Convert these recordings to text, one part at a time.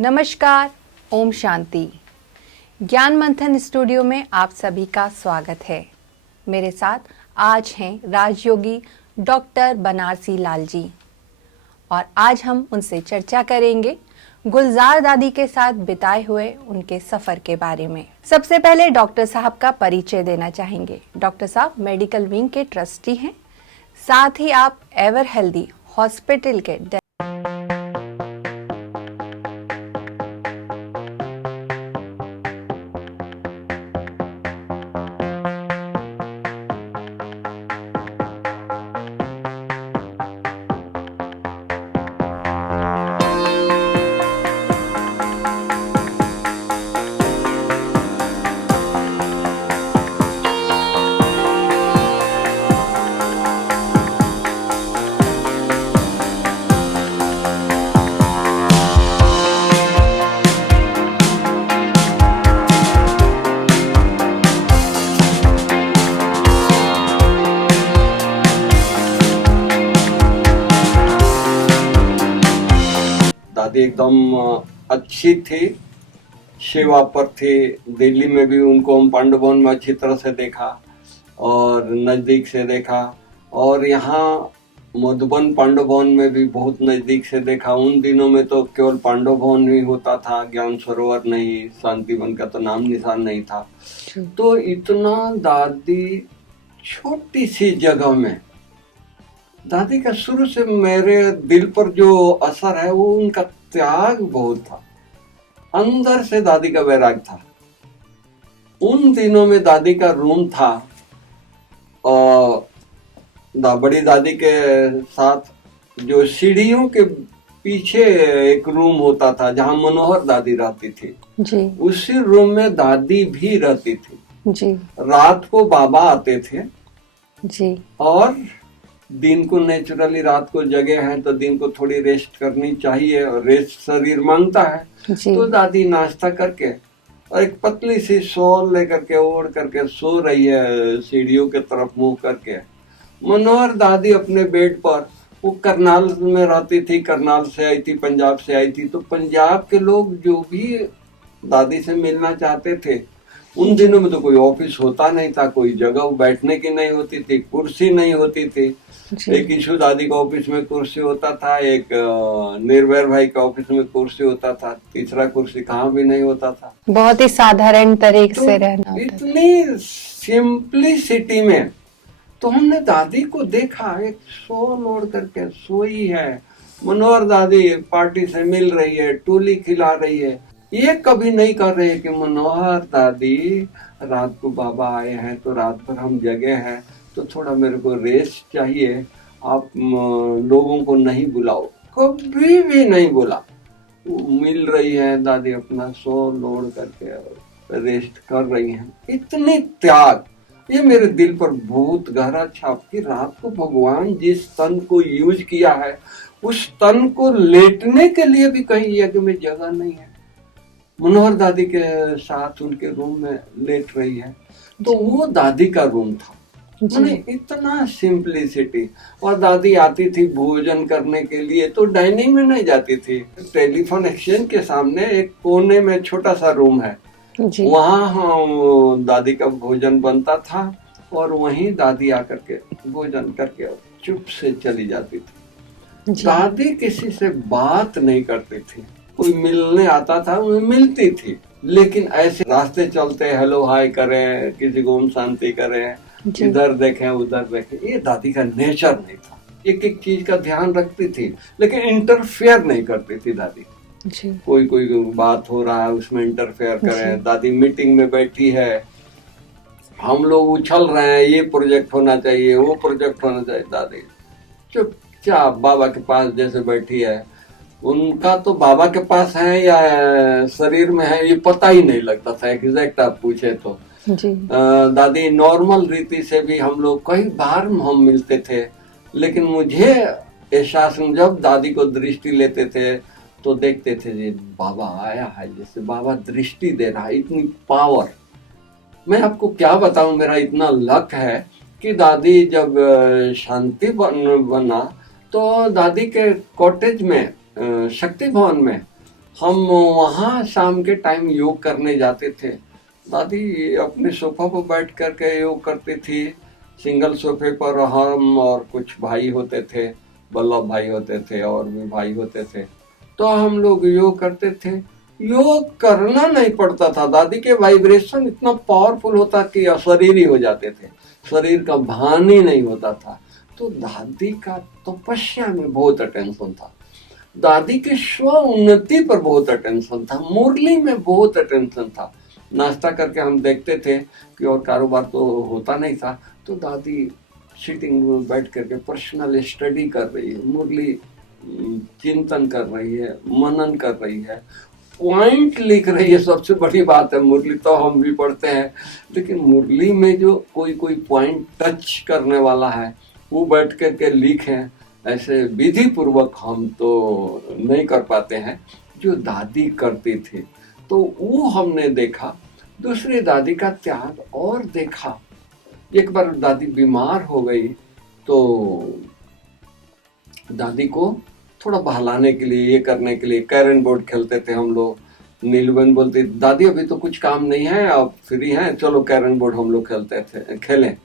नमस्कार, ओम शांति। ज्ञान मंथन स्टूडियो में आप सभी का स्वागत है। मेरे साथ आज हैं राजयोगी डॉक्टर बनारसी लाल जी और आज हम उनसे चर्चा करेंगे गुलजार दादी के साथ बिताए हुए उनके सफर के बारे में। सबसे पहले डॉक्टर साहब का परिचय देना चाहेंगे। डॉक्टर साहब मेडिकल विंग के ट्रस्टी हैं, साथ ही आप एवर हेल्दी हॉस्पिटल के दादी एकदम अच्छी थी, सेवा पर थी। दिल्ली में भी उनको हम पांडु भवन में अच्छी तरह से देखा और नज़दीक से देखा, और यहाँ मधुबन पांडु भवन में भी बहुत नज़दीक से देखा। उन दिनों में तो केवल पांडु भवन ही होता था, ज्ञान सरोवर नहीं, शांतिवन का तो नाम निशान नहीं था। तो इतना दादी छोटी सी जगह में, दादी का शुरू से मेरे दिल पर जो असर है वो उनका त्याग बहुत था। अंदर से दादी का वैराग था। उन दिनों में दादी का रूम था और बड़ी दादी के साथ जो सीढ़ियों के पीछे एक रूम होता था जहां मनोहर दादी रहती थी जी। उसी रूम में दादी भी रहती थी जी। रात को बाबा आते थे जी। और दिन को नेचुरली रात को जगे हैं तो दिन को थोड़ी रेस्ट करनी चाहिए और रेस्ट शरीर मांगता है। तो दादी नाश्ता करके और एक पतली सी शॉल लेकर के ओढ़ करके सो रही है सीढ़ियों के तरफ मुंह करके। मनोहर दादी अपने बेड पर, वो करनाल में रहती थी, करनाल से आई थी, पंजाब से आई थी। तो पंजाब के लोग जो भी दादी से मिलना चाहते थे, उन दिनों में तो कोई ऑफिस होता नहीं था, कोई जगह बैठने की नहीं होती थी, कुर्सी नहीं होती थी। एक ईशु दादी का ऑफिस में कुर्सी होता था, एक निर्भय भाई का ऑफिस में कुर्सी होता था, तीसरा कुर्सी कहाँ भी नहीं होता था। बहुत ही साधारण तरीके से रहना होता था। इतनी सिंपलिसिटी में तो हमने दादी को देखा, एक शॉल ओढ़ करके सोई है। मनोहर दादी पार्टी से मिल रही है, टोली खिला रही है। ये कभी नहीं कर रहे कि मनोहर दादी रात को बाबा आए हैं तो रात भर हम जगे हैं तो थोड़ा मेरे को रेस्ट चाहिए, आप लोगों को नहीं बुलाओ। कभी भी नहीं बोला। मिल रही है दादी, अपना सो लोड़ करके रेस्ट कर रही हैं। इतनी त्याग, ये मेरे दिल पर बहुत गहरा छाप कि रात को भगवान जिस तन को यूज किया है उस तन को लेटने के लिए भी कहीं यज्ञ में जगह नहीं है। मनोहर दादी के साथ उनके रूम में लेट रही है तो वो दादी का रूम था। मैंने इतना सिंपलिसिटी। और दादी आती थी भोजन करने के लिए तो डाइनिंग में नहीं जाती थी, टेलीफोन एक्सचेंज के सामने एक कोने में छोटा सा रूम है, वहाँ दादी का भोजन बनता था और वहीं दादी आकर के भोजन करके चुप से चली जाती थी। दादी किसी से बात नहीं करती थी, कोई मिलने आता था उन्हें मिलती थी, लेकिन ऐसे रास्ते चलते हेलो हाय करें, किसी को ओम शांति करें, इधर देखें उधर देखें, ये दादी का नेचर नहीं था। एक एक चीज का ध्यान रखती थी लेकिन इंटरफेयर नहीं करती थी दादी। कोई बात हो रहा है उसमें इंटरफेयर करें। दादी मीटिंग में बैठी है, हम लोग उछल रहे हैं, ये प्रोजेक्ट होना चाहिए, वो प्रोजेक्ट होना चाहिए, दादी चुपचाप बाबा के पास जैसे बैठी है। उनका तो बाबा के पास है या शरीर में है ये पता ही नहीं लगता था एग्जैक्ट आप पूछे तो। दादी नॉर्मल रीति से भी हम लोग कई बार हम मिलते थे, लेकिन मुझे एहसास, जब दादी को दृष्टि लेते थे तो देखते थे जी बाबा आया है, जैसे बाबा दृष्टि दे रहा है, इतनी पावर। मैं आपको क्या बताऊं, मेरा इतना लक है कि दादी जब शांति बना तो दादी के कॉटेज में, शक्ति भवन में हम वहाँ शाम के टाइम योग करने जाते थे। दादी अपने सोफा पर बैठ करके योग करती थी, सिंगल सोफे पर। हम और कुछ भाई होते थे, वल्लभ भाई होते थे और भी भाई होते थे, तो हम लोग योग करते थे। योग करना नहीं पड़ता था, दादी के वाइब्रेशन इतना पावरफुल होता कि अशरीरी हो जाते थे, शरीर का भान ही नहीं होता था। तो दादी का तपस्या में बहुत अटेंशन था, दादी के स्व उन्नति पर बहुत अटेंशन था, मुरली में बहुत अटेंशन था। नाश्ता करके हम देखते थे कि और कारोबार तो होता नहीं था, तो दादी सिटिंग रूम बैठ करके पर्सनल स्टडी कर रही है, मुरली चिंतन कर रही है, मनन कर रही है, पॉइंट लिख रही है। सबसे बड़ी बात है, मुरली तो हम भी पढ़ते हैं, लेकिन मुरली में जो कोई कोई पॉइंट टच करने वाला है वो बैठ करके लिखे, ऐसे विधि पूर्वक हम तो नहीं कर पाते हैं जो दादी करती थी। तो वो हमने देखा। दूसरी दादी का त्याग और देखा। एक बार दादी बीमार हो गई तो दादी को थोड़ा बहलाने के लिए, ये करने के लिए कैरम बोर्ड खेलते थे हम लोग। नीलबन बोलती, दादी अभी तो कुछ काम नहीं है, आप फ्री हैं, चलो कैरम बोर्ड हम लोग खेलें।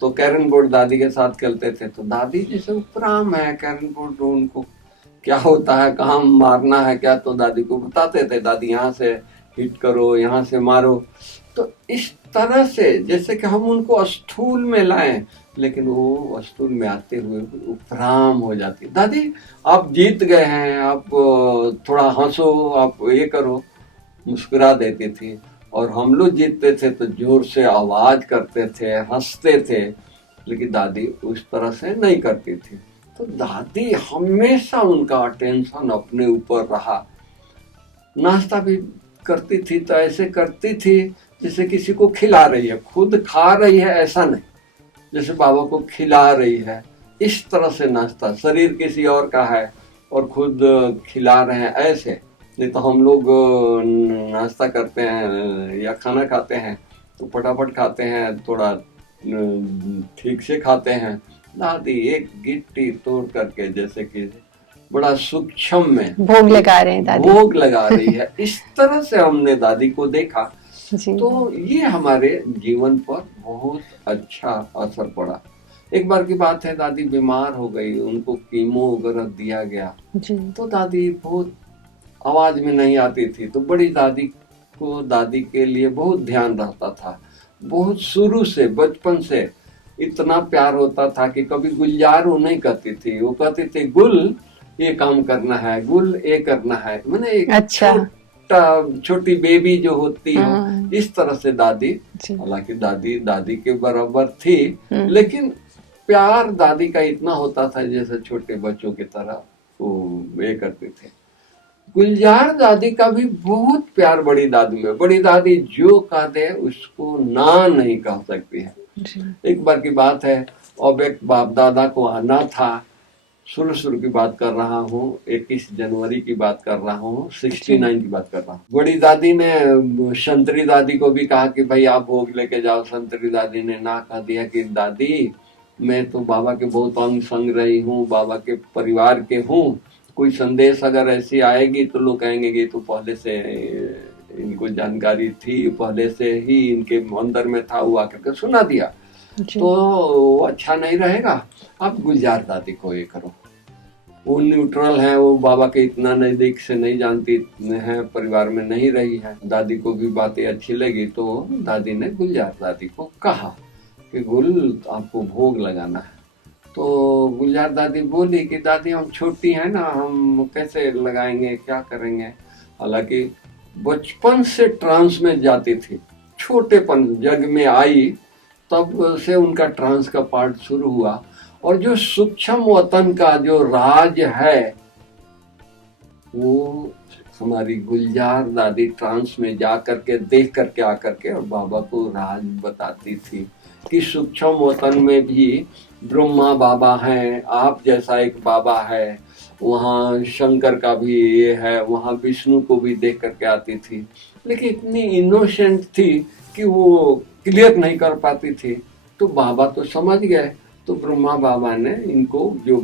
तो कैरम बोर्ड दादी के साथ खेलते थे। तो दादी जैसे उपराम है कैरम बोर्ड, उनको क्या होता है, कहाँ मारना है क्या, तो दादी को बताते थे, दादी यहाँ से हिट करो, यहाँ से मारो। तो इस तरह से जैसे कि हम उनको स्थूल में लाएं, लेकिन वो स्थूल में आते हुए उपराम हो जाती। दादी आप जीत गए हैं, आप थोड़ा हंसो, आप ये करो, मुस्कुरा देती थी। और हम लोग जीतते थे तो जोर से आवाज करते थे, हंसते थे, लेकिन दादी उस तरह से नहीं करती थी। तो दादी हमेशा उनका अटेंशन अपने ऊपर रहा। नाश्ता भी करती थी तो ऐसे करती थी जैसे किसी को खिला रही है, खुद खा रही है ऐसा नहीं, जैसे बाबा को खिला रही है, इस तरह से नाश्ता। शरीर किसी और का है और खुद खिला रहे हैं ऐसे। नहीं तो हम लोग नाश्ता करते हैं या खाना खाते हैं तो फटाफट खाते हैं, थोड़ा ठीक से खाते हैं। दादी एक गिट्टी तोड़ करके जैसे कि बड़ा सूक्ष्म में भोग लगा रहे हैं दादी, भोग लगा रही है, इस तरह से हमने दादी को देखा। जी। तो ये हमारे जीवन पर बहुत अच्छा असर पड़ा। एक बार की बात है, दादी बीमार हो गई, उनको कीमो वगैरह दिया गया। जी। तो दादी बहुत आवाज में नहीं आती थी, तो बड़ी दादी को दादी के लिए बहुत ध्यान रहता था। बहुत शुरू से, बचपन से इतना प्यार होता था कि कभी गुलजार वो नहीं कहती थी, वो कहती थी गुल ये काम करना है, गुल ये करना है। मैंने एक अच्छा, छोटी बेबी जो होती हो, इस तरह से दादी, जी। हालांकि दादी दादी के बराबर थी, लेकिन प्यार दादी का इतना होता था जैसे छोटे बच्चों की तरह वो ये करते थे। गुलजार दादी का भी बहुत प्यार बड़ी दादी में। बड़ी दादी जो कह दे उसको ना नहीं कह सकती है। एक बार की बात है, अब एक बाप दादा को आना था, शुरू की बात कर रहा हूँ, 21 जनवरी की बात कर रहा हूँ, 69 की बात कर रहा हूँ। बड़ी दादी ने संतरी दादी को भी कहा कि भाई आप भोग लेके जाओ। संतरी दादी ने ना कह दिया कि दादी मैं तो बाबा के बहुत अंग संग रही हूँ, बाबा के परिवार के हूँ, कोई संदेश अगर ऐसी आएगी तो लोग कहेंगे कि तो पहले से इनको जानकारी थी, पहले से ही इनके अंदर में था, वो आकर के सुना दिया तो अच्छा नहीं रहेगा। आप गुलजार दादी को ये करो, वो न्यूट्रल है, वो बाबा के इतना नजदीक से नहीं जानती है, परिवार में नहीं रही है। दादी को भी बातें अच्छी लगी तो दादी ने गुलजार दादी को कहा कि गुल आपको भोग लगाना है। तो गुलजार दादी बोली कि दादी हम छोटी है ना, हम कैसे लगाएंगे, क्या करेंगे। हालांकि बचपन से ट्रांस में जाती थी, छोटेपन जग में आई तब से उनका ट्रांस का पार्ट शुरू हुआ। और जो सूक्ष्म वतन का जो राज है वो हमारी गुलजार दादी ट्रांस में जा करके देख करके आकर के और बाबा को राज बताती थी कि सूक्ष्म वतन में भी ब्रह्मा बाबा हैं, आप जैसा एक बाबा है, वहाँ शंकर का भी ये है, वहाँ विष्णु को भी देख करके आती थी। लेकिन इतनी इनोसेंट थी कि वो क्लियर नहीं कर पाती थी। तो बाबा तो समझ गए, तो ब्रह्मा बाबा ने इनको जो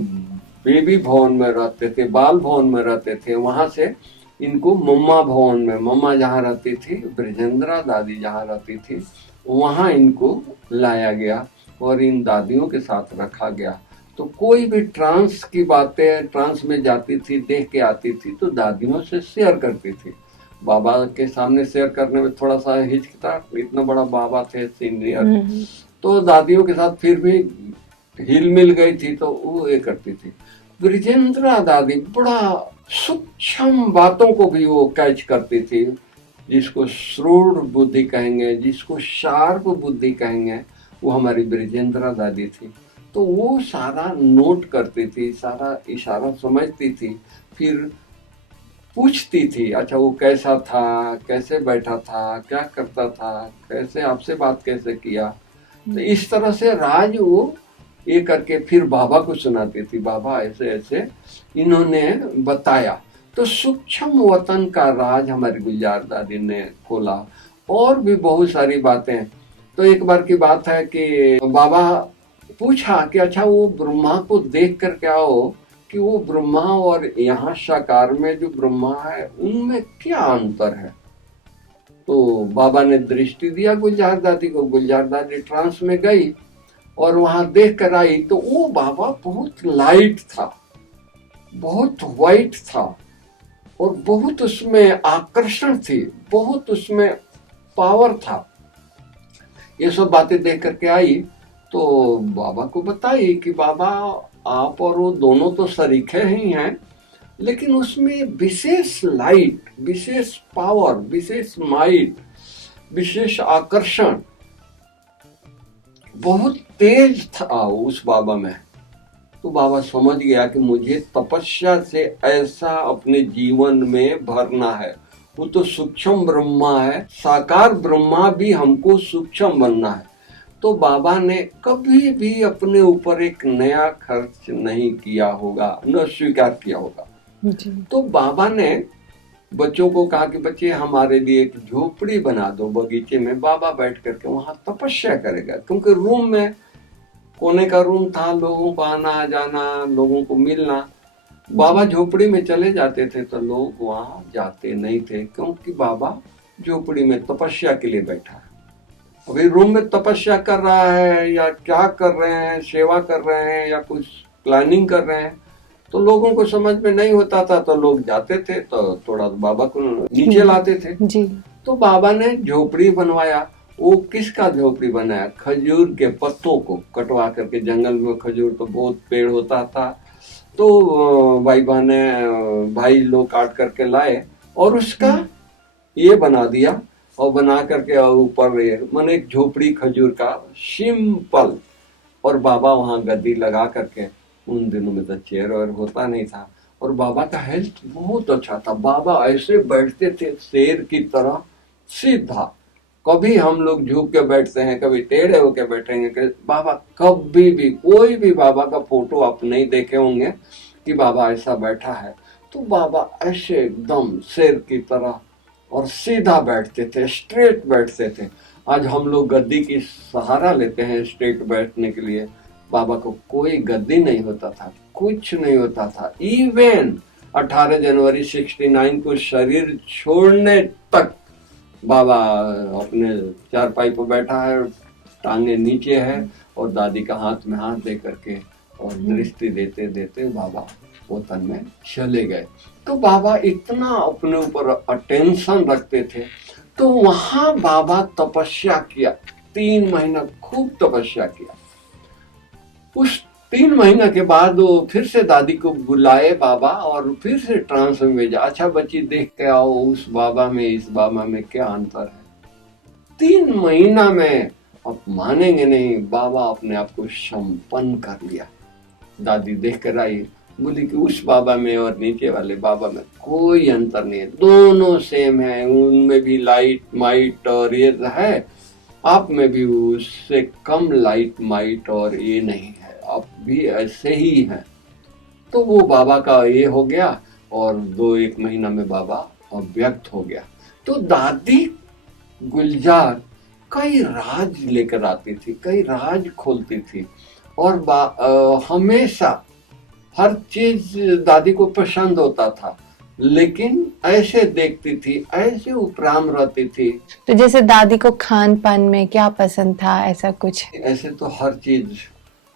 बेबी भवन में रहते थे, बाल भवन में रहते थे, वहां से इनको मम्मा भवन में, मम्मा जहाँ रहती थी, ब्रजेंद्रा दादी जहाँ रहती थी, वहाँ इनको लाया गया और इन दादियों के साथ रखा गया। तो कोई भी ट्रांस की बातें ट्रांस में जाती थी, देख के आती थी तो दादियों से शेयर करती थी। बाबा के सामने शेयर करने में थोड़ा सा हिचकिता, इतना बड़ा बाबा थे सीनियर, तो दादियों के साथ फिर भी हिल मिल गई थी तो वो ये करती थी। ब्रिजेंद्रा दादी बड़ा सूक्ष्म बातों को भी वो कैच करती थी, जिसको श्रूड बुद्धि कहेंगे, जिसको शार्प बुद्धि कहेंगे, वो हमारी ब्रिजेंद्रा दादी थी। तो वो सारा नोट करती थी, सारा इशारा समझती थी, फिर पूछती थी, अच्छा वो कैसा था, कैसे बैठा था, क्या करता था, कैसे आपसे बात कैसे किया। तो इस तरह से राज वो ये करके फिर बाबा को सुनाती थी, बाबा ऐसे ऐसे इन्होंने बताया। तो सूक्ष्म वतन का राज हमारी गुलजार दादी ने खोला। और भी बहुत सारी बातें। तो एक बार की बात है कि बाबा पूछा कि अच्छा वो ब्रह्मा को देख कर क्या हो कि वो ब्रह्मा और यहाँ साकार में जो ब्रह्मा है उनमें क्या अंतर है। तो बाबा ने दृष्टि दिया गुलजार दादी को, गुलजार दादी ट्रांस में गई और वहां देख कर आई तो वो बाबा बहुत लाइट था, बहुत वाइट था और बहुत उसमें आकर्षण थी, बहुत उसमें पावर था। ये सब बातें देख करके आई तो बाबा को बताई कि बाबा आप और वो दोनों तो सरीखे ही हैं, लेकिन उसमें विशेष लाइट, विशेष पावर, विशेष माइट, विशेष आकर्षण बहुत तेज था उस बाबा में। तो बाबा समझ गया कि मुझे तपस्या से ऐसा अपने जीवन में भरना है। वो तो सूक्ष्म ब्रह्मा है, साकार ब्रह्मा भी हमको सूक्ष्म बनना है। तो बाबा ने कभी भी अपने ऊपर एक नया खर्च नहीं किया होगा, न स्वीकार किया होगा। तो बाबा ने बच्चों को कहा कि बच्चे हमारे लिए एक झोपड़ी बना दो बगीचे में, बाबा बैठ करके वहां तपस्या करेगा। क्योंकि रूम में, कोने का रूम था, लोगों को आना जाना, लोगों को मिलना, बाबा झोपड़ी में चले जाते थे तो लोग वहां जाते नहीं थे, क्योंकि बाबा झोपड़ी में तपस्या के लिए बैठा है। अभी रूम में तपस्या कर रहा है या क्या कर रहे हैं, सेवा कर रहे हैं या कुछ प्लानिंग कर रहे हैं, तो लोगों को समझ में नहीं होता था तो लोग जाते थे तो थोड़ा बाबा को नीचे लाते थे जी। तो बाबा ने झोपड़ी बनवाया। वो किसका झोपड़ी बनाया? खजूर के पत्तों को कटवा करके, जंगल में खजूर तो बहुत पेड़ होता था, तो भाई लोग काट करके लाए और उसका ये बना दिया और बना करके ऊपर मैंने एक झोपड़ी खजूर का सिंपल, और बाबा वहां गद्दी लगा करके, उन दिनों में तो चेयर और होता नहीं था, और बाबा का हेल्थ बहुत अच्छा था। बाबा ऐसे बैठते थे शेर की तरह सीधा, कभी हम लोग झुक के बैठते हैं, कभी टेढ़े होके बैठेंगे। बाबा कभी भी, कोई भी बाबा का फोटो आप नहीं देखे होंगे कि बाबा ऐसा बैठा है। तो बाबा ऐसे एकदम शेर की तरह और सीधा बैठते थे, स्ट्रेट बैठते थे। आज हम लोग गद्दी की सहारा लेते हैं स्ट्रेट बैठने के लिए, बाबा को कोई गद्दी नहीं होता था, कुछ नहीं होता था। इवन 18 जनवरी 69 को शरीर छोड़ने तक बाबा अपने चारपाई पर बैठा है, टांगे नीचे है और दादी का हाथ में हाथ दे करके और दृष्टि देते देते बाबा वतन में चले गए। तो बाबा इतना अपने ऊपर अटेंशन रखते थे। तो वहां बाबा तपस्या किया, 3 महीना खूब तपस्या किया। उस 3 महीना के बाद वो फिर से दादी को बुलाए बाबा और फिर से ट्रांस में भेजा। अच्छा बच्ची देख के आओ उस बाबा में इस बाबा में क्या अंतर है। 3 महीना में आप मानेंगे नहीं, बाबा अपने आप को संपन्न कर लिया। दादी देख कर आई, बोली कि उस बाबा में और नीचे वाले बाबा में कोई अंतर नहीं है, दोनों सेम है। उनमें भी लाइट माइट और ये है, आप में भी उससे कम लाइट माइट और ये नहीं है, आप भी ऐसे ही हैं। तो वो बाबा का ये हो गया और 2-1 महीना में बाबा अव्यक्त हो गया। तो दादी गुलजार कई राज लेकर आती थी, कई राज खोलती थी और हमेशा हर चीज दादी को पसंद होता था। लेकिन ऐसे देखती थी, ऐसे उपराम रहती थी। तो जैसे दादी को खान पान में क्या पसंद था, ऐसा कुछ? ऐसे तो हर चीज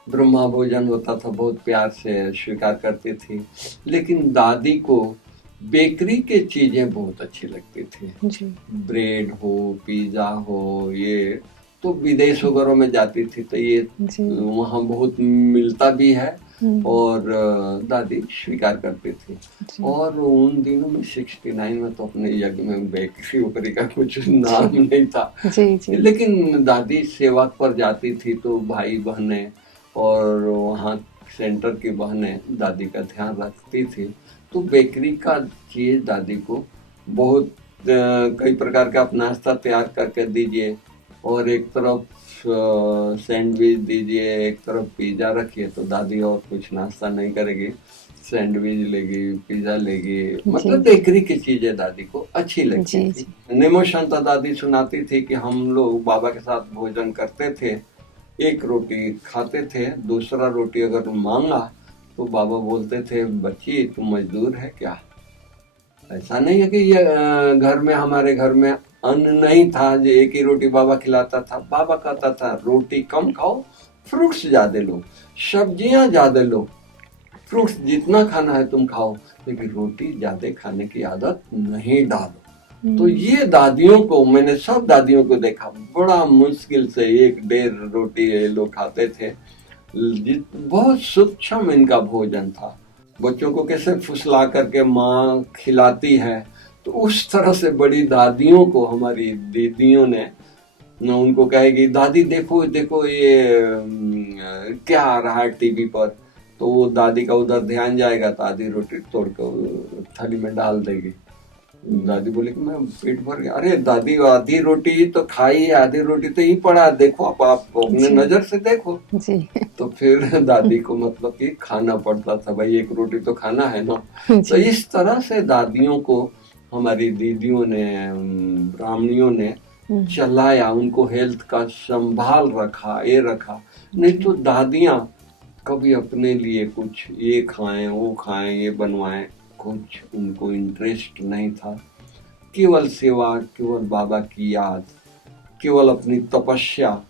ब्रह्मा भोजन होता था, बहुत प्यार से स्वीकार करती थी। लेकिन दादी को बेकरी के चीजें बहुत अच्छी लगती थी। जी। ब्रेड हो, पिज्जा हो, ये तो विदेश वगैरह में जाती थी तो ये जी। वहाँ बहुत मिलता भी है हम्म। और दादी स्वीकार करती थी। जी। और उन दिनों में 69 में तो अपने यज्ञ में बेकरी वकरी का कुछ नाम नहीं था। जी जी। लेकिन दादी सेवा पर जाती थी तो भाई बहनें और वहाँ सेंटर की बहनें दादी का ध्यान रखती थी। तो बेकरी का चीज दादी को बहुत कई प्रकार का आप नाश्ता तैयार करके दीजिए और एक तरफ सैंडविच दीजिए, एक तरफ पिज्जा रखिए, तो दादी और कुछ नाश्ता नहीं करेगी, सैंडविच लेगी, पिज्जा लेगी। मतलब बेकरी की चीजें दादी को अच्छी लगती थी। नेमो शांता दादी सुनाती थी कि हम लोग बाबा के साथ भोजन करते थे, एक रोटी खाते थे, दूसरा रोटी अगर मांगा तो बाबा बोलते थे, बच्ची तुम मजदूर है क्या? ऐसा नहीं है कि ये घर में, हमारे घर में अन्न नहीं था जो एक ही रोटी बाबा खिलाता था। बाबा कहता था रोटी कम खाओ, फ्रूट्स ज्यादा लो, सब्जियां ज्यादा लो, फ्रूट्स जितना खाना है तुम खाओ, लेकिन रोटी ज्यादा खाने की आदत नहीं डालो। तो ये दादियों को, मैंने सब दादियों को देखा, बड़ा मुश्किल से 1-1.5 रोटी ये लोग खाते थे। बहुत सूक्ष्म इनका भोजन था। बच्चों को कैसे फुसला करके माँ खिलाती है, तो उस तरह से बड़ी दादियों को हमारी दीदियों ने उनको कहेगी, दादी देखो देखो ये क्या आ रहा है टीवी पर, तो वो दादी का उधर ध्यान जाएगा तो आधी रोटी तोड़ कर थाली में डाल देगी। दादी बोली कि मैं पेट भर गया। अरे दादी आधी रोटी तो खाई है, आधी रोटी तो ही पड़ा, देखो आप अपने नजर से देखो जी। तो फिर दादी को मतलब कि खाना पड़ता था, भाई एक रोटी तो खाना है ना। तो इस तरह से दादियों को हमारी दीदियों ने, ब्राह्मणियों ने चलाया, उनको हेल्थ का संभाल रखा, ये रखा। नहीं तो दादियां कभी अपने लिए कुछ ये खाएं वो खाएं ये बनवाएं, कुछ उनको इंटरेस्ट नहीं था। केवल सेवा, केवल बाबा की याद, केवल अपनी तपस्या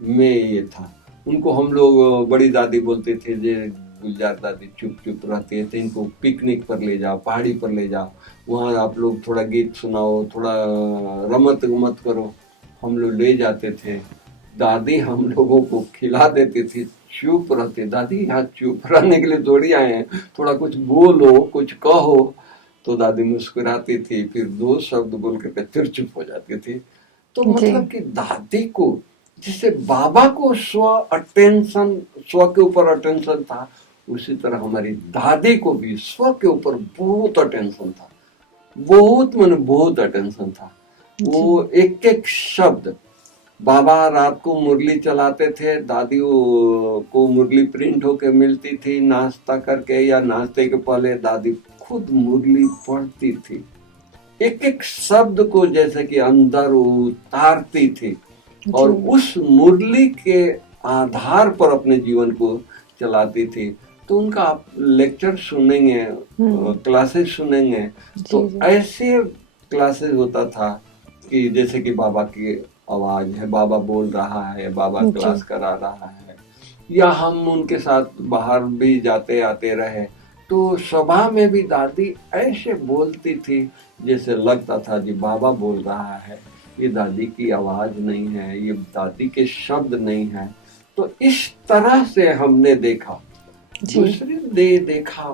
में ये था उनको। हम लोग बड़ी दादी बोलते थे, जे गुलजार दादी चुप चुप रहते थे, इनको पिकनिक पर ले जाओ, पहाड़ी पर ले जाओ, वहाँ आप लोग थोड़ा गीत सुनाओ, थोड़ा रमत गमत करो। हम लोग ले जाते थे, दादी हम लोगों को खिला देती थी, चुप रहते। दादी यहाँ चुप रहने के लिए थोड़ी आए हैं, थोड़ा कुछ बोलो, कुछ कहो। तो दादी मुस्कुराती थी, फिर 2 शब्द बोल के फिर चुप हो जाती थी। तो मतलब कि दादी को, जिससे बाबा को स्व के ऊपर अटेंशन था, उसी तरह हमारी दादी को भी स्व के ऊपर बहुत अटेंशन था, बहुत अटेंशन था। वो एक एक शब्द, बाबा रात को मुरली चलाते थे, दादी को मुरली प्रिंट होके मिलती थी नाश्ता करके, या नाश्ते के पहले दादी खुद मुरली पढ़ती थी, एक एक शब्द को जैसे कि अंदर उतारती थी और उस मुरली के आधार पर अपने जीवन को चलाती थी। तो उनका आप लेक्चर सुनेंगे, क्लासेस सुनेंगे, तो ऐसे क्लासेस होता था कि जैसे कि बाबा की आवाज है, बाबा बोल रहा है, बाबा क्लास करा रहा है, या हम उनके साथ बाहर भी जाते आते रहे, तो सभा में भी दादी ऐसे बोलती थी जैसे लगता था जी बाबा बोल रहा है, ये दादी की आवाज नहीं है, ये दादी के शब्द नहीं है। तो इस तरह से हमने देखा। दूसरी देखा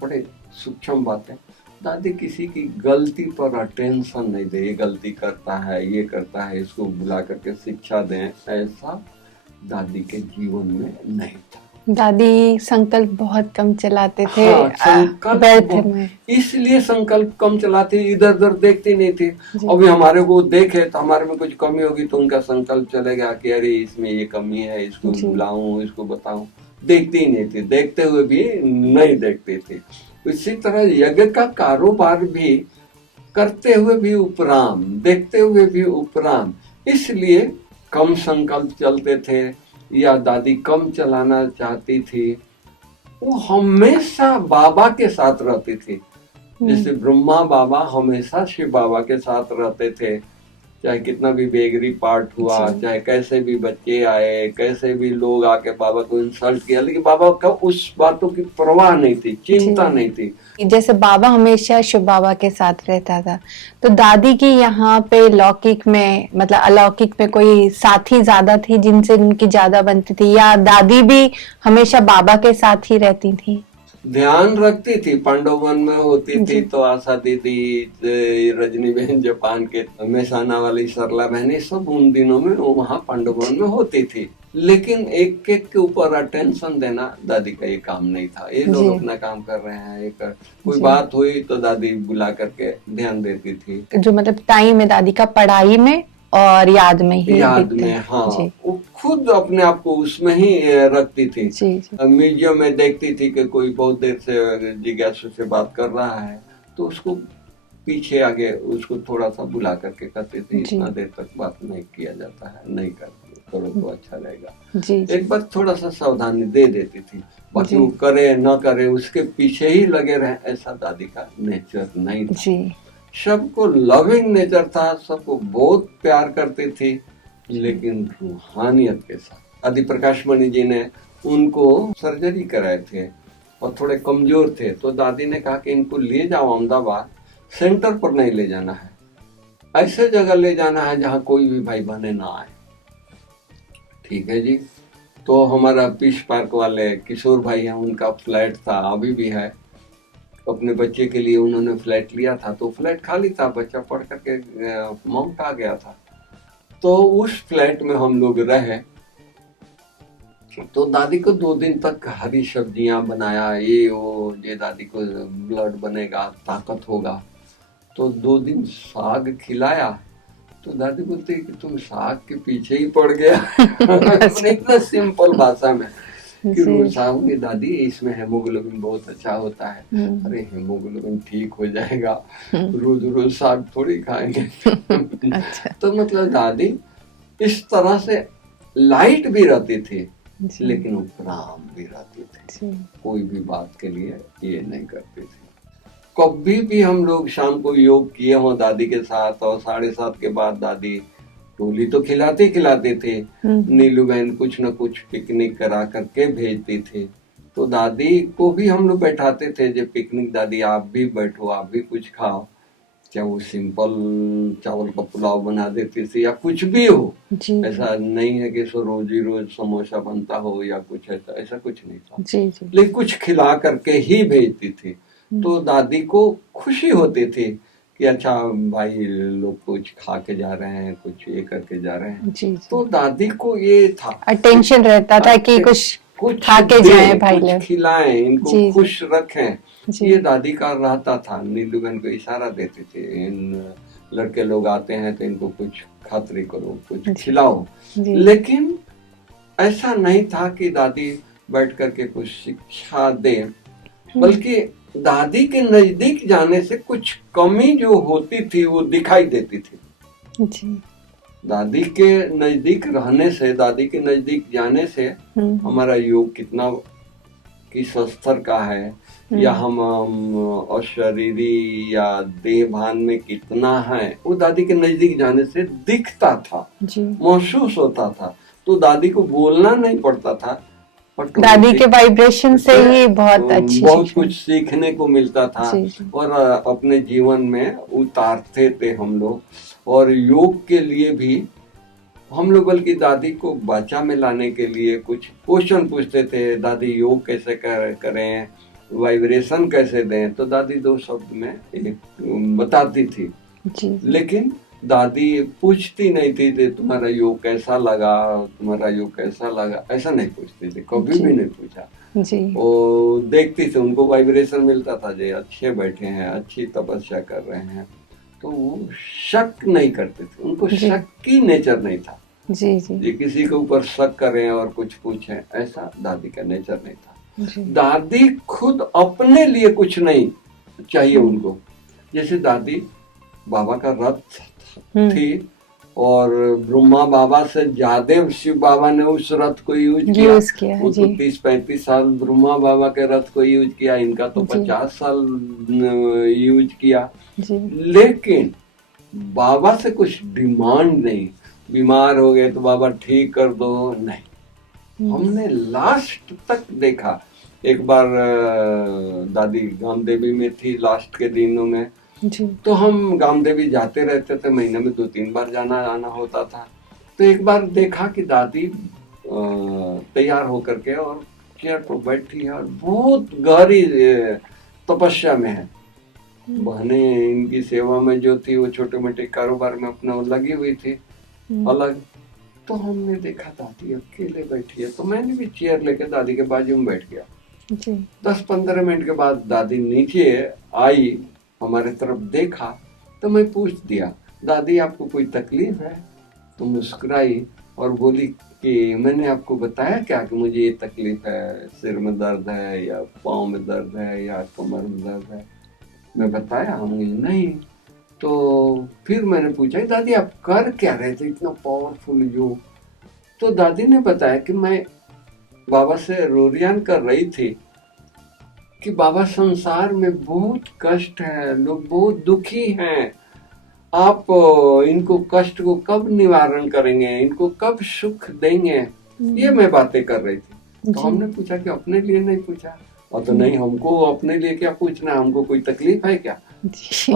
बड़े सूक्ष्म बातें, दादी किसी की गलती पर अटेंशन नहीं दे, ये गलती करता है, ये करता है, इसको बुला करके शिक्षा दें, ऐसा दादी के जीवन में नहीं था। दादी संकल्प बहुत कम चलाते थे। हाँ, संकल्प इसलिए संकल्प कम चलाते, इधर उधर देखते नहीं थे। अभी हमारे को देखे तो हमारे में कुछ कमी होगी तो उनका संकल्प चलेगा कि अरे इसमें ये कमी है, इसको बुलाऊं, इसको बताऊं, देखते ही नहीं थे, देखते हुए भी नहीं देखते थे। इसी तरह यज्ञ का कारोबार भी करते हुए भी उपराम, देखते हुए भी उपराम, इसलिए कम संकल्प चलते थे, या दादी कम चलाना चाहती थी। वो हमेशा बाबा के साथ रहती थी। जैसे ब्रह्मा बाबा हमेशा शिव बाबा के साथ रहते थे, चाहे कितना भी बेगरी पार्ट हुआ, जी। चाहे कैसे भी बच्चे आए, कैसे भी लोग आके बाबा को इंसल्ट किया, लेकिन बाबा का उस बातों की परवाह नहीं थी, चिंता जी। नहीं थी। जैसे बाबा हमेशा शिव बाबा के साथ रहता था, तो दादी की यहाँ पे लौकिक में मतलब अलौकिक में कोई साथी ज्यादा थी जिनसे उनकी ज्यादा बनती थी, या दादी भी हमेशा बाबा के साथ ही रहती थी? ध्यान रखती थी, पांडव वन में होती थी जी। तो आशा दीदी, रजनी बहन जापान के, मेहसाना वाली सरला बहनी, सब उन दिनों में वो वहाँ पांडव वन में होती थी। लेकिन एक एक के ऊपर अटेंशन देना दादी का ये काम नहीं था। ये लोग जी। अपना काम कर रहे हैं, एक कोई जी। बात हुई तो दादी बुला करके ध्यान देती थी। जो मतलब टाइम है दादी का पढ़ाई में और याद में ही याद बीतते। में, हाँ, जी। वो खुद अपने आप को उसमें ही रखती थी। जी। जी। म्यूजियम में देखती थी कि कोई बहुत देर से जिज्ञासु से बात कर रहा है तो उसको पीछे आगे उसको थोड़ा सा बुला करके कहते थे, जी। इतना देर तक बात नहीं किया जाता है, नहीं करती, करो तो अच्छा रहेगा। जी। जी। एक बार थोड़ा सा सावधानी दे देती थी, बाकी जी। वो करे न करे उसके पीछे ही लगे रहे, ऐसा दादी का नेचर नहीं था। जी। सबको लविंग नेचर था, सबको बहुत प्यार करती थी, लेकिन रूहानियत के साथ। आदि प्रकाश मणि जी ने उनको सर्जरी कराए थे और थोड़े कमजोर थे, तो दादी ने कहा कि इनको ले जाओ अहमदाबाद, सेंटर पर नहीं ले जाना है, ऐसे जगह ले जाना है जहाँ कोई भी भाई बहने ना आए। ठीक है जी। तो हमारा पीस पार्क वाले किशोर भाई हैं, उनका फ्लैट था, अभी भी है, अपने बच्चे के लिए उन्होंने फ्लैट लिया था, तो फ्लैट खाली था, बच्चा पढ़ करके माउंट आ गया था, तो उस फ्लैट में हम लोग रहे। तो दादी को 2 दिन तक हरी सब्जियां बनाया, ये दादी को ब्लड बनेगा, ताकत होगा, तो 2 दिन साग खिलाया, तो दादी बोलती कि तुम साग के पीछे ही पड़ गया। इतना सिंपल भाषा में कि रोज साग, दादी इसमें हेमोग्लोबिन बहुत अच्छा होता है। अरे हेमोग्लोबिन ठीक हो जाएगा, रोज रोज साग थोड़ी खाएंगे। अच्छा। तो मतलब दादी इस तरह से लाइट भी रहती थी, लेकिन उपराम भी रहती थी, कोई भी बात के लिए ये नहीं करती थी। कभी भी हम लोग शाम को योग किए हो दादी के साथ, और 7:30 के बाद दादी टोली तो खिलाते थे, नीलू बहन कुछ न कुछ पिकनिक करा करके भेजती थी, तो दादी को भी हम लोग बैठाते थे, जो पिकनिक दादी आप भी बैठो, आप भी कुछ खाओ, चाहे वो सिंपल चावल का पुलाव बना देती थी या कुछ भी हो। ऐसा नहीं है कि सो रोज ही रोज समोसा बनता हो या कुछ, ऐसा कुछ नहीं था। लेकिन कुछ खिला करके ही भेजती थी, तो दादी को खुशी होती थी कि अच्छा भाई लोग कुछ खा के जा रहे हैं, कुछ ये करके जा रहे हैं। तो दादी को ये था, अटेंशन रहता था कि कुछ खा के जाए भाई लोग, कुछ खिलाएं, इनको खुश रखें, ये दादी का रहता था। नीलू बहन को इशारा देते थे, इन लड़के लोग आते हैं तो इनको कुछ खातिरी करो, कुछ खिलाओ। लेकिन ऐसा नहीं था कि दादी बैठ करके कुछ शिक्षा दे, बल्कि दादी के नजदीक जाने से कुछ कमी जो होती थी वो दिखाई देती थी। दादी के नजदीक रहने से, दादी के नजदीक जाने से हमारा योग कितना किस स्तर का है, या हम अशरीरी या देह भान में कितना है, वो दादी के नजदीक जाने से दिखता था, महसूस होता था। तो दादी को बोलना नहीं पड़ता था, दादी के वाइब्रेशन से ही बहुत कुछ सीखने को मिलता था। और अपने जीवन में उतारते थे हम लोग। और योग के लिए भी हम लोग बल्कि दादी को बाचा में लाने के लिए कुछ क्वेश्चन पूछते थे, दादी योग कैसे करें, वाइब्रेशन कैसे दें, तो दादी 2 शब्द में बताती थी। लेकिन दादी पूछती नहीं थी तुम्हारा योग कैसा लगा, तुम्हारा योग कैसा लगा, ऐसा नहीं पूछती थी, कभी भी नहीं पूछा। वो देखती थी, उनको वाइब्रेशन मिलता था, जो अच्छे बैठे हैं, अच्छी तपस्या कर रहे हैं, तो वो शक नहीं करते थे, उनको शक की नेचर नहीं था। जी किसी के ऊपर शक करें और कुछ पूछें, ऐसा दादी का नेचर नहीं था। दादी खुद अपने लिए कुछ नहीं चाहिए उनको। जैसे दादी बाबा का रथ थी, और ब्रह्मा बाबा से ज्यादा शिव बाबा ने उस रथ को यूज किया। वो तो 30-35 साल ब्रह्मा बाबा के रथ को यूज किया, इनका तो 50 साल यूज किया। लेकिन बाबा से कुछ डिमांड नहीं, बीमार हो गए तो बाबा ठीक कर दो, नहीं। हमने लास्ट तक देखा। एक बार दादी गामदेवी में थी लास्ट के दिनों में, तो हम गामदेवी जाते रहते थे, महीने में 2-3 बार जाना आना होता था। तो एक बार देखा कि दादी तैयार होकर के और चेयर पर बैठी है और बहुत गहरी तपस्या में है। बहनें इनकी सेवा में जो थी वो छोटे मोटे कारोबार में अपना लगी हुई थी अलग। तो हमने देखा दादी अकेले बैठी है, तो मैंने भी चेयर लेके दादी के बाजू में बैठ गया। 10-15 मिनट के बाद दादी नीचे आई, हमारे तरफ देखा, तो मैं पूछ दिया, दादी आपको कोई तकलीफ है? तो मुस्कुराई और बोली कि मैंने आपको बताया क्या कि मुझे ये तकलीफ है, सिर में दर्द है या पाँव में दर्द है या कमर में दर्द है? मैं बताया मुझे नहीं। तो फिर मैंने पूछा दादी आप कर क्या रहे थे इतना पावरफुल योग? तो दादी ने बताया कि मैं बाबा से रोरियान कर रही थी कि बाबा संसार में बहुत कष्ट है, लोग बहुत दुखी हैं, आप इनको कष्ट को कब निवारण करेंगे, इनको कब सुख देंगे, ये मैं बातें कर रही थी। तो हमने पूछा कि अपने लिए नहीं पूछा? और तो नहीं, हमको अपने लिए क्या पूछना, हमको कोई तकलीफ है क्या?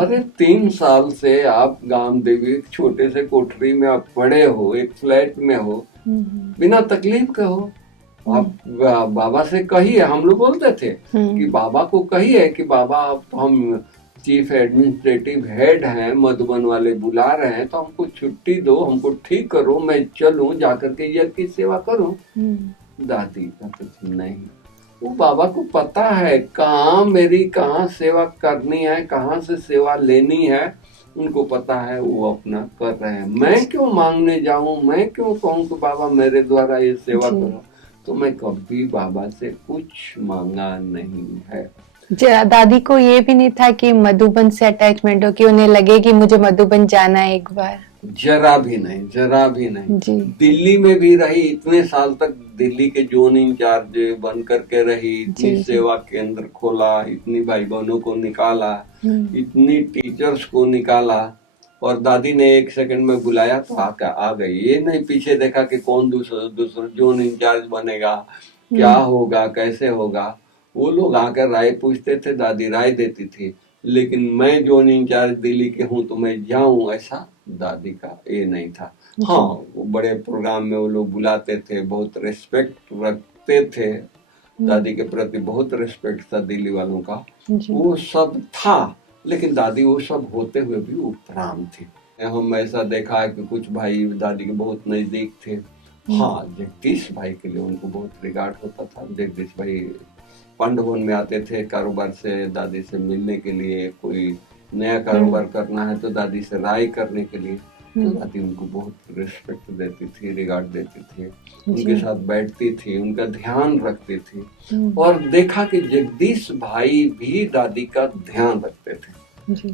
अरे 3 साल से आप गामदेवी एक छोटे से कोठरी में आप पड़े हो, एक फ्लैट में हो, बिना तकलीफ के हो। आप बाबा से कहिए, हम लोग बोलते थे कि बाबा को कहिए कि बाबा अब तो हम चीफ एडमिनिस्ट्रेटिव हेड हैं, मधुबन वाले बुला रहे हैं, तो हमको छुट्टी दो, हमको ठीक करो, मैं चलूं जाकर के यज्ञ की सेवा करूं। दादी कहती थी नहीं, वो बाबा को पता है कहाँ मेरी कहाँ सेवा करनी है, कहाँ से सेवा लेनी है, उनको पता है, वो अपना कर रहे हैं। मैं क्यों मांगने जाऊं, मैं क्यों कहूं कि बाबा मेरे द्वारा ये सेवा करो? तो मैं कभी बाबा से कुछ मांगा नहीं है। दादी को ये भी नहीं था कि मधुबन से अटैचमेंट हो, कि उन्हें लगे कि मुझे मधुबन जाना है एक बार? जरा भी नहीं, जरा भी नहीं। दिल्ली में भी रही इतने साल तक, दिल्ली के जोन इंचार्ज बन करके रही, इतनी सेवा केंद्र खोला, इतनी भाई बहनों को निकाला, इतनी टीचर्स को निकाला, और दादी ने 1 सेकंड में बुलाया तो आ गई। ये नहीं पीछे देखा कि कौन दूसरा जोन इंचार्ज बनेगा, क्या होगा, कैसे होगा। वो लोग आकर राय पूछते थे, दादी राय देती थी, लेकिन मैं जोन इंचार्ज दिल्ली के हूँ तो मैं जाऊं, ऐसा दादी का ये नहीं था। हाँ, वो बड़े प्रोग्राम में वो लोग बुलाते थे, बहुत रिस्पेक्ट रखते थे, दादी के प्रति बहुत रिस्पेक्ट था दिल्ली वालों का, वो सब था। लेकिन दादी वो सब होते हुए भी उपराम थी। हम ऐसा देखा है कि कुछ भाई दादी के बहुत नजदीक थे। हाँ, जगदीश भाई के लिए उनको बहुत रिगार्ड होता था। जगदीश भाई पांडवन में आते थे कारोबार से दादी से मिलने के लिए, कोई नया कारोबार करना है तो दादी से राय करने के लिए, तो दादी उनको बहुत रिस्पेक्ट देती थी, रिगार्ड देती थी, उनके साथ बैठती थी, उनका ध्यान रखती थी। और देखा कि जगदीश भाई भी दादी का ध्यान रखते थे।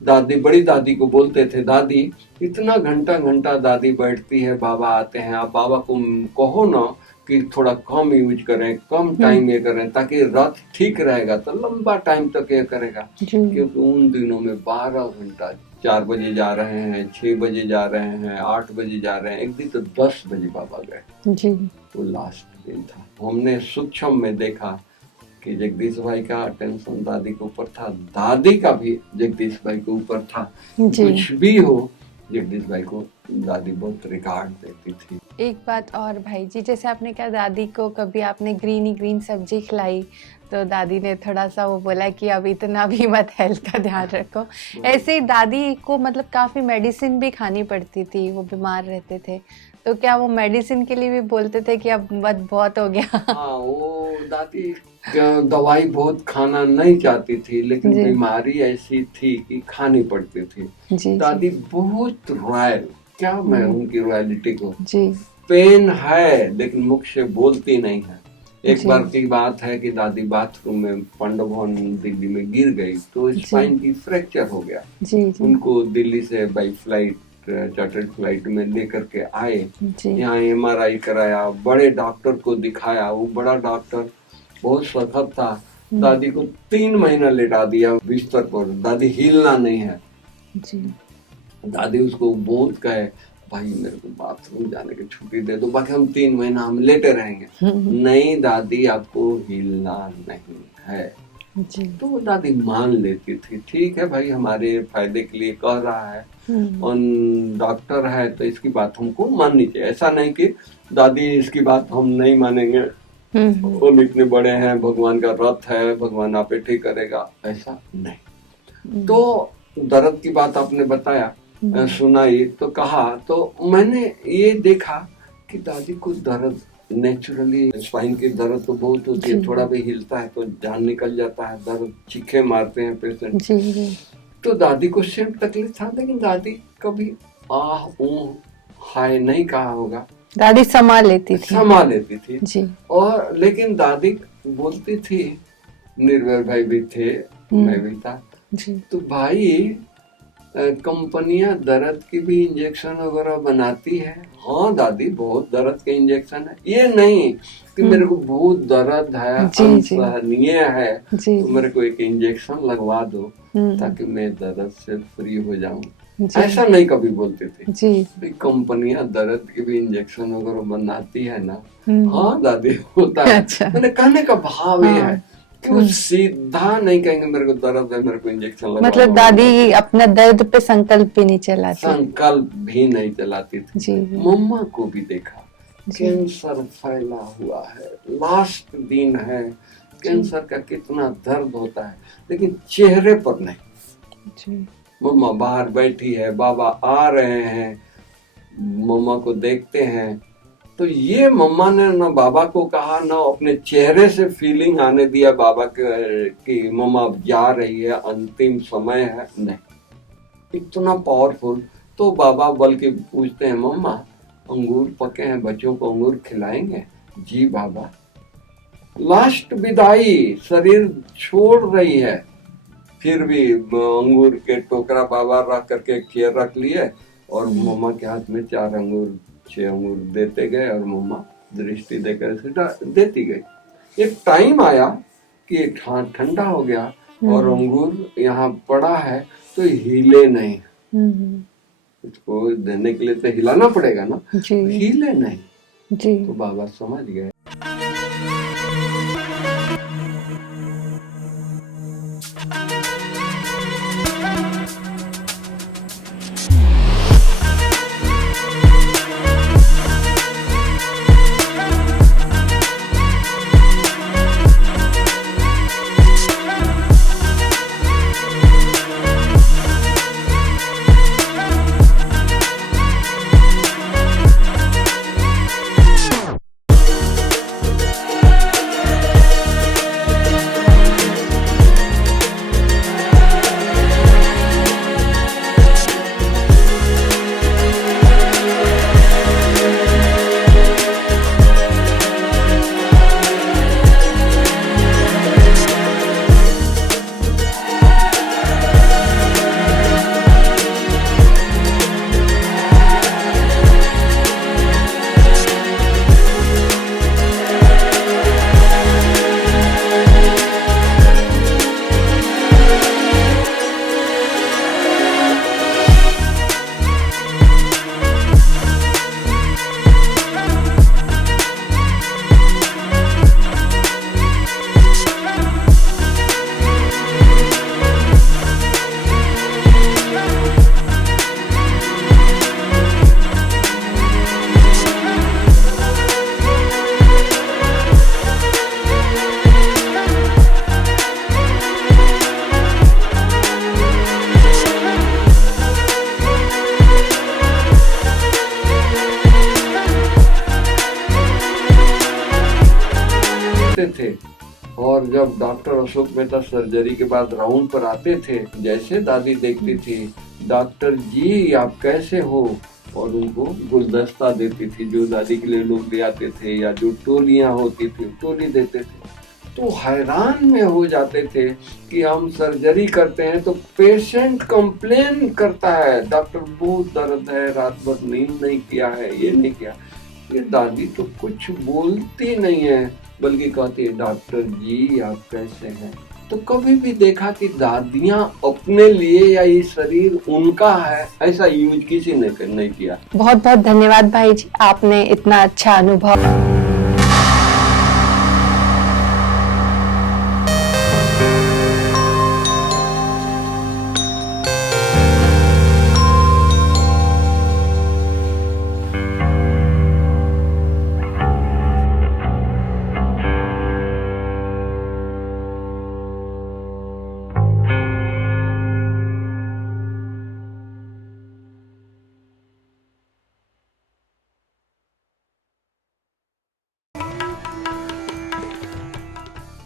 दादी, बड़ी दादी को बोलते थे, दादी इतना घंटा दादी बैठती है, बाबा आते हैं, आप बाबा को कहो ना कि थोड़ा कम यूज करें, कम टाइम ये करें, ताकि रथ ठीक रहेगा तो लंबा टाइम तक ये करेगा। क्योंकि उन दिनों में 12 घंटा, 4 बजे जा रहे हैं, 6 बजे जा रहे हैं, 8 बजे जा रहे हैं, एक दिन तो 10 बजे बाबा गए। तो लास्ट दिन था, हमने सूक्ष्म में देखा कि जगदीश भाई का अटेंशन दादी के ऊपर था, दादी का भी जगदीश भाई के ऊपर था। कुछ भी हो, जगदीश भाई को दादी बहुत रिगार्ड देती थी। एक बात और भाई जी, जैसे आपने कहा दादी को कभी आपने ग्रीन सब्जी खिलाई तो दादी ने थोड़ा सा वो बोला कि अब इतना भी मत हेल्थ का ध्यान रखो। ऐसे ही दादी को मतलब काफ़ी मेडिसिन भी खानी पड़ती थी, वो बीमार रहते थे, तो क्या वो मेडिसिन के लिए भी बोलते थे कि अब बहुत हो गया? हाँ, वो दादी दवाई बहुत खाना नहीं चाहती थी, लेकिन बीमारी ऐसी थी कि खानी पड़ती थी। दादी बहुत रॉयल, क्या मैं उनकी रॉयलिटी को, पेन है लेकिन मुख से बोलती नहीं है। एक बार की बात है कि दादी बाथरूम में पांडवन दिल्ली में गिर गई, तो स्पाइन की फ्रैक्चर हो गया। उनको दिल्ली से बाई फ्लाइट चार्टर्ड फ्लाइट में लेकर के आए, जी। यहाँ MRI कराया, बड़े डॉक्टर को दिखाया। वो बड़ा डॉक्टर बहुत सख्त था, दादी को 3 महीना लेटा दिया बिस्तर पर, दादी हिलना नहीं है। जी। दादी उसको बहुत कहे, भाई मेरे को बाथरूम जाने की छुट्टी दे दो, बाकी हम 3 महीना हम लेटे रहेंगे। नहीं दादी, आपको हिलना नहीं है। जी। तो वो दादी मान लेती थी, ठीक है भाई, हमारे फायदे के लिए कह रहा है और डॉक्टर है तो इसकी बात हमको माननी चाहिए। ऐसा नहीं कि दादी इसकी बात हम नहीं मानेंगे, वो इतने बड़े हैं, भगवान का रथ है, भगवान आपे ठीक करेगा, ऐसा नहीं। तो दर्द की बात आपने बताया, सुनाई तो कहा, तो मैंने ये देखा कि दादी को दर्द नेचुरली, स्पाइन की दर्द तो बहुत होती है, थोड़ा भी हिलता है तो जान निकल जाता है, दर्द चीखे मारते हैं पेशेंट। तो दादी को सेम तकलीफ था, लेकिन दादी कभी आह ऊह हाय नहीं कहा होगा, दादी संभाल लेती थी जी। और लेकिन दादी बोलती थी, निर्भय भाई भी थे, मैं भी था जी। तो भाई कंपनियां दर्द की भी इंजेक्शन वगैरह बनाती है। हाँ दादी, बहुत दर्द के इंजेक्शन है, ये नहीं कि मेरे को बहुत दर्द है, असहनीय है, तो मेरे को एक इंजेक्शन लगवा दो ताकि मैं दर्द से फ्री हो जाऊं, ऐसा नहीं कभी बोलते थे जी। कंपनियां दर्द की भी इंजेक्शन वगैरह बनाती है ना। हाँ दादी, होता है। अच्छा। मैंने कहने का भाव ये है कि वो सीधा नहीं कहेंगे मेरे को दर्द है, मेरे को इंजेक्शन लगवा, मतलब दादी अपना दर्द पे संकल्प भी नहीं चलाती थी। मम्मा को भी देखा, कैंसर फैला हुआ है, लास्ट दिन है, कैंसर का कितना दर्द होता है, लेकिन चेहरे पर नहीं। मम्मा बाहर बैठी है, बाबा आ रहे हैं, मम्मा को देखते हैं, तो ये मम्मा ने ना बाबा को कहा, ना अपने चेहरे से फीलिंग आने दिया बाबा के कि मम्मा अब जा रही है, अंतिम समय है, नहीं। इतना पावरफुल। तो बाबा बल्कि पूछते हैं, मम्मा अंगूर पके हैं, बच्चों को अंगूर खिलाएंगे? जी बाबा। लास्ट विदाई, शरीर छोड़ रही है, फिर भी अंगूर के टोकरा बाबा रख करके चेयर रख लिए और मम्मा के हाथ में 6 अंगूर देते गए और मम्मा दृष्टि देकर देती गई। एक टाइम आया कि ठंडा हो गया और अंगूर यहाँ पड़ा है तो हिले नहीं, इसको देने के लिए तो हिलाना पड़ेगा ना, हिले नहीं। तो बाबा समझ गए। थे। और जब डॉक्टर अशोक मेहता सर्जरी के बाद राउंड पर आते थे, जैसे दादी देखती थी, डॉक्टर जी आप कैसे हो, और उनको गुलदस्ता देती थी जो दादी के लिए लोग ले आते थे, या जो टोलियां होती थी टोली देते थे। तो हैरान में हो जाते थे कि हम सर्जरी करते हैं तो पेशेंट कंप्लेन करता है, डॉक्टर बहुत दर्द है, रात भर नींद नहीं किया है, ये नहीं किया। ये दादी तो कुछ बोलती नहीं है, बल्कि कहती है डॉक्टर जी आप कैसे हैं। तो कभी भी देखा कि दादियां अपने लिए या ये शरीर उनका है ऐसा यूज किसी ने नहीं किया। बहुत बहुत धन्यवाद भाई जी, आपने इतना अच्छा अनुभव